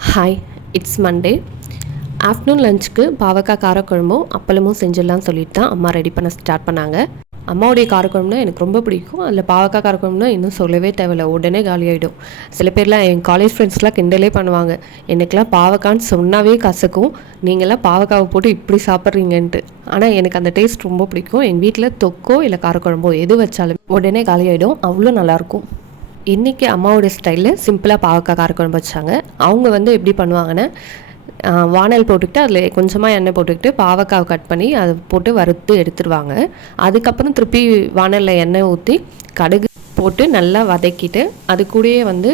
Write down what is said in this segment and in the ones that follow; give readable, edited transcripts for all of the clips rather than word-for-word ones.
Hi, it's Monday. Afternoon லஞ்சுக்கு பாவக்காய் காரக்குழம்பும் அப்பளமும் செஞ்சிடலான்னு சொல்லிட்டு தான் அம்மா ரெடி பண்ண ஸ்டார்ட் பண்ணாங்க. அம்மாவுடைய காரக்குழம்புனா எனக்கு ரொம்ப பிடிக்கும். அதில் பாவக்காய் காரக்குழம்புனா இன்னும் சொல்லவே தேவையில்ல, உடனே காலியாகிடும். சில பேர்லாம் என் காலேஜ் ஃப்ரெண்ட்ஸ்லாம் கிண்டலே பண்ணுவாங்க, எனக்கெலாம் பாவக்கான்னு சொன்னாவே கசக்கும், நீங்கள்லாம் பாவக்காவை போட்டு இப்படி சாப்பிட்றீங்கன்ட்டு. ஆனால் எனக்கு அந்த டேஸ்ட் ரொம்ப பிடிக்கும். எங்கள் வீட்டில் தொக்கோ இல்லை காரக்குழம்போ எது வச்சாலும் உடனே காலியாகிடும், அவ்வளோ நல்லாயிருக்கும். இன்றைக்கி அம்மாவோட ஸ்டைலில் சிம்பிளாக பாவக்காய் காரக்குழம்பு வச்சாங்க. அவங்க வந்து எப்படி பண்ணுவாங்கன்னா, வானல் போட்டுக்கிட்டு அதில் கொஞ்சமாக எண்ணெய் போட்டுக்கிட்டு பாவக்காவை கட் பண்ணி அதை போட்டு வறுத்து எடுத்துருவாங்க. அதுக்கப்புறம் திருப்பி வானலில் எண்ணெய் ஊற்றி கடுகு போட்டு நல்லா வதக்கிட்டு அது கூடயே வந்து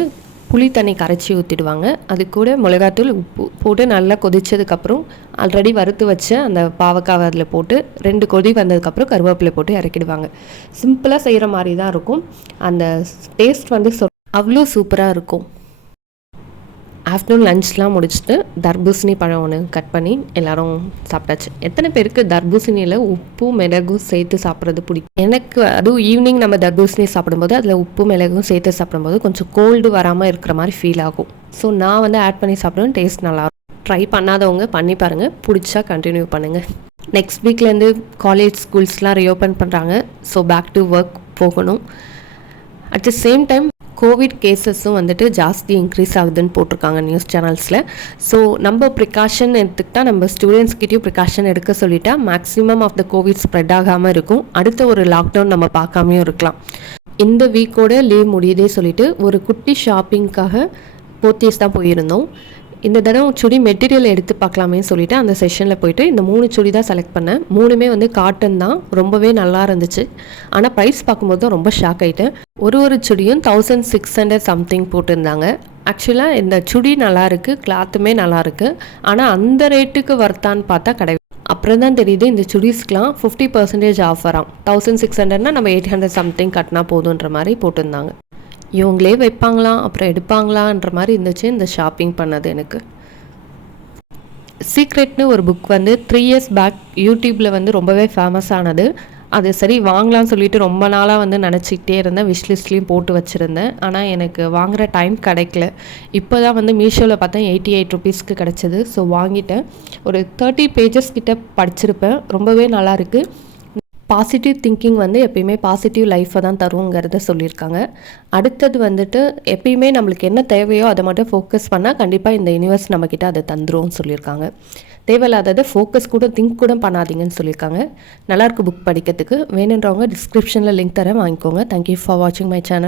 புளி தண்ணி கரைச்சி ஊற்றிடுவாங்க. அது கூட மிளகாத்தூள் உப்பு போட்டு நல்லா கொதித்ததுக்கப்புறம் ஆல்ரெடி வறுத்து வச்ச அந்த பாவக்காவை அதில் போட்டு 2 கொதி வந்ததுக்கப்புறம் கருவேப்பிலை போட்டு இறக்கிடுவாங்க. சிம்பிளாக செய்கிற மாதிரி தான் இருக்கும். அந்த டேஸ்ட் வந்து அவ்வளோ சூப்பராக இருக்கும். ஆஃப்டர்நூன் லஞ்ச்லாம் முடிச்சுட்டு தர்பூசணி பழம் ஒன்று கட் பண்ணி எல்லோரும் சாப்பிட்டாச்சு. எத்தனை பேருக்கு தர்பூசணியில் உப்பும் மிளகும் சேர்த்து சாப்பிட்றது பிடிக்கும்? எனக்கு அதுவும் ஈவினிங் நம்ம தர்பூசணி சாப்பிடும்போது அதில் உப்பு மிளகும் சேர்த்து சாப்பிடும்போது கொஞ்சம் கோல்டு வராமல் இருக்கிற மாதிரி ஃபீல் ஆகும். ஸோ நான் வந்து ஆட் பண்ணி சாப்பிடுவேன், டேஸ்ட் நல்லாயிருக்கும். ட்ரை பண்ணாதவங்க பண்ணி பாருங்கள், பிடிச்சா கண்டினியூ பண்ணுங்கள். நெக்ஸ்ட் வீக்லேருந்து காலேஜ் ஸ்கூல்ஸ்லாம் ரீஓப்பன் பண்ணுறாங்க. ஸோ பேக் டு ஒர்க் போகணும். At the same time COVID கேசஸும் வந்துட்டு ஜாஸ்தி இன்க்ரீஸ் ஆகுதுன்னு போட்டிருக்காங்க நியூஸ் சேனல்ஸில். ஸோ நம்ம ப்ரிகாஷன் எடுத்துக்கிட்டால் நம்ம ஸ்டூடெண்ட்ஸ்கிட்டையும் ப்ரிகாஷன் எடுக்க சொல்லிட்டா maximum of the covid spread ஆகாமல் இருக்கும். அடுத்த ஒரு லாக்டவுன் நம்ம பார்க்காமையும் இருக்கலாம். இந்த வீக்கோட லீவ் முடியுதே சொல்லிட்டு ஒரு குட்டி ஷாப்பிங்காக போத்தீஸ் தான் போயிருந்தோம். இந்த தடவை சுடி மெட்டீரியல் எடுத்து பார்க்கலாமே சொல்லிவிட்டு அந்த செஷனில் போயிட்டு இந்த 3 சுடி தான் செலக்ட் பண்ணேன். 3மே வந்து காட்டன் தான், ரொம்பவே நல்லா இருந்துச்சு. ஆனால் ப்ரைஸ் பார்க்கும்போது தான் ரொம்ப ஷாக் ஆகிட்டேன். ஒரு சுடியும் 1600 சம்திங் போட்டிருந்தாங்க. ஆக்சுவலாக இந்த சுடி நல்லாயிருக்கு, கிளாத்துமே நல்லாயிருக்கு. ஆனால் அந்த ரேட்டுக்கு வர்த்தான்னு பார்த்தா கிடையாது. அப்புறம் தான் தெரியுது இந்த சுடிஸ்க்கெலாம் 50% ஆஃபராம். 1600னா நம்ம 800 சம்திங் கட்டினா போதுன்ற மாதிரி போட்டிருந்தாங்க. இவங்களே வைப்பாங்களாம் அப்புறம் எடுப்பாங்களான்ற மாதிரி இருந்துச்சு இந்த ஷாப்பிங் பண்ணது. எனக்கு சீக்ரெட்னு ஒரு புக் வந்து 3 years பேக் யூடியூப்பில் வந்து ரொம்பவே ஃபேமஸ் ஆனது. அது சரி வாங்கலாம்னு சொல்லிட்டு ரொம்ப நாளாக வந்து நினச்சிக்கிட்டே இருந்தேன், விஷ்லிஸ்ட்லேயும் போட்டு வச்சுருந்தேன். ஆனால் எனக்கு வாங்குகிற டைம் கிடைக்கல. இப்போ தான் வந்து மீஷோவில் பார்த்தேன் 88 ருபீஸ்க்கு கிடச்சிது. ஸோ வாங்கிட்டேன். ஒரு 30 பேஜஸ் கிட்ட படிச்சிருப்பேன். ரொம்பவே நல்லாயிருக்கு. பாசிட்டிவ் திங்கிங் வந்து எப்பயுமே பாசிட்டிவ் லைஃப்பை தான் தருங்கிறத சொல்லியிருக்காங்க. அடுத்தது வந்துட்டு எப்பயுமே நம்மளுக்கு என்ன தேவையோ அதை மட்டும் ஃபோக்கஸ் பண்ணால் கண்டிப்பாக இந்த யூனிவர்ஸ் நம்மக்கிட்ட அதை தந்துரும்னு சொல்லியிருக்காங்க. தேவையில்லாததை ஃபோக்கஸ் கூட திங்க் கூட பண்ணாதீங்கன்னு சொல்லியிருக்காங்க. நல்லாயிருக்கு புக் படிக்கிறதுக்கு. வேணுன்றவங்க டிஸ்கிரிப்ஷனில் லிங்க் தரேன், வாங்கிக்கோங்க. தேங்க்யூ ஃபார் வாட்சிங் மை சேனல்.